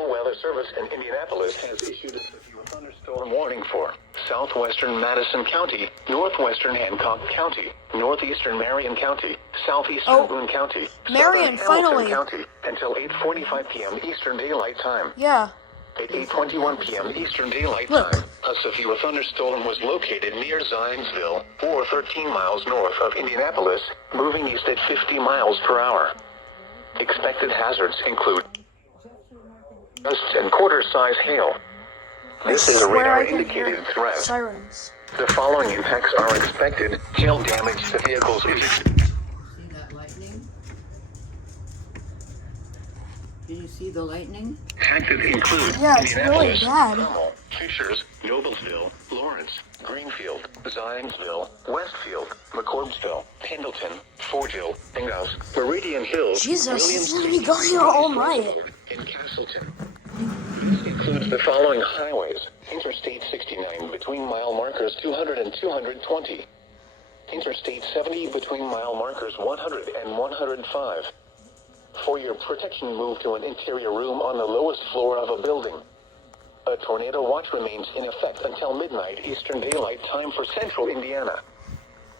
National Weather Service in Indianapolis has issued a severe thunderstorm warning for southwestern Madison County, northwestern Hancock County, northeastern Marion County, southeastern Boone County, Marion, southern Hamilton finally. County until 8:45 p.m. Eastern Daylight Time. Yeah. At 8:21 p.m. Eastern Daylight Time, a severe thunderstorm was located near Zionsville, or 13 miles north of Indianapolis, moving east at 50 miles per hour. Expected hazards include gusts and quarter-size hail. This is a radar-indicated threat. Sirens. The following impacts are expected: hail damage to vehicles. See that lightning? Can you see the lightning? Impacted include Yeah, it's really Indianapolis, bad. Hummel, Fishers, Noblesville, Lawrence, Greenfield, Zionsville, Westfield, McCordsville, Pendleton, Fortville, Inghouse, Meridian Hills, Jesus, this is gonna Williamsburg, be going all night. and Castleton. This includes the following highways: Interstate 69 between mile markers 200 and 220. Interstate 70 between mile markers 100 and 105. For your protection, move to an interior room on the lowest floor of a building. A tornado watch remains in effect until midnight Eastern Daylight Time for central Indiana.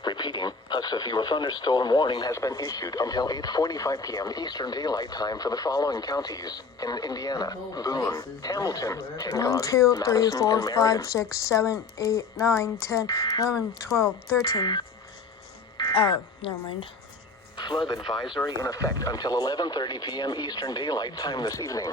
Repeating, a severe thunderstorm warning has been issued until 8:45 p.m. Eastern Daylight Time for the following counties in Indiana: Boone, Hamilton, 1, Hancock, 2, 3, Madison, 4, and 5, Marion. 6, 7, 8, 9, 10, 11, 12, 13. Oh, never mind. Flood advisory in effect until 11:30 p.m. Eastern Daylight Time this evening.